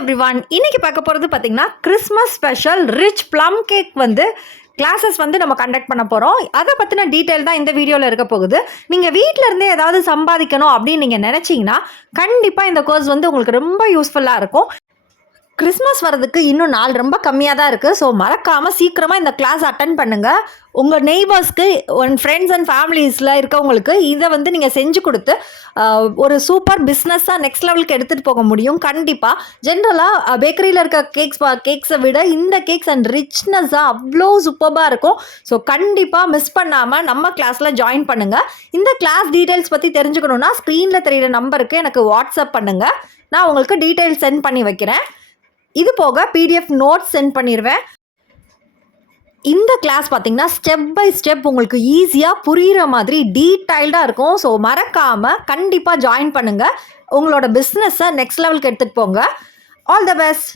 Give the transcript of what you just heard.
Everyone, இன்னைக்கு பார்க்க போகிறது பார்த்தீங்கன்னா Christmas special rich plum cake classes நம்ம கண்டக்ட் பண்ண போகிறோம். அதை பற்றின டீட்டெயில் தான் இந்த வீடியோவில் இருக்க போகுது. நீங்கள் வீட்டில் இருந்தே ஏதாவது சம்பாதிக்கணும் அப்படின்னு நீங்கள் நினச்சிங்கன்னா கண்டிப்பாக இந்த கோர்ஸ் உங்களுக்கு ரொம்ப யூஸ்ஃபுல்லாக இருக்கும். கிறிஸ்மஸ் வரதுக்கு இன்னும் நாள் ரொம்ப கம்மியாக தான் இருக்குது. ஸோ மறக்காமல் சீக்கிரமாக இந்த கிளாஸ் அட்டன் பண்ணுங்கள். உங்கள் நெய்பர்ஸ்க்கு ஃப்ரெண்ட்ஸ் அண்ட் ஃபேமிலிஸில் இருக்கவங்களுக்கு இதை நீங்கள் செஞ்சு கொடுத்து ஒரு சூப்பர் பிஸ்னஸாக நெக்ஸ்ட் லெவலுக்கு எடுத்துகிட்டு போக முடியும். கண்டிப்பாக ஜென்ரலாக பேக்கரியில் இருக்க கேக்ஸை விட இந்த கேக்ஸ் அண்ட் ரிச்னஸ்ஸாக அவ்வளோ சூப்பராக இருக்கும். ஸோ கண்டிப்பாக மிஸ் பண்ணாமல் நம்ம கிளாஸில் ஜாயின் பண்ணுங்கள். இந்த கிளாஸ் டீட்டெயில்ஸ் பற்றி தெரிஞ்சுக்கணுன்னா ஸ்க்ரீனில் தெரியிற நம்பருக்கு எனக்கு வாட்ஸ்அப் பண்ணுங்கள். நான் உங்களுக்கு டீட்டெயில்ஸ் சென்ட் பண்ணி வைக்கிறேன். இது போக பிடிஎஃப் நோட்ஸ் சென்ட் பண்ணிடுவேன். இந்த கிளாஸ் பார்த்தீங்கன்னா ஸ்டெப் பை ஸ்டெப் உங்களுக்கு ஈஸியாக புரிகிற மாதிரி டீட்டெயில்டாக இருக்கும். ஸோ மறக்காமல் கண்டிப்பாக ஜாயின் பண்ணுங்கள். உங்களோட பிஸ்னஸை நெக்ஸ்ட் லெவலுக்கு எடுத்துகிட்டு போங்க. All the best.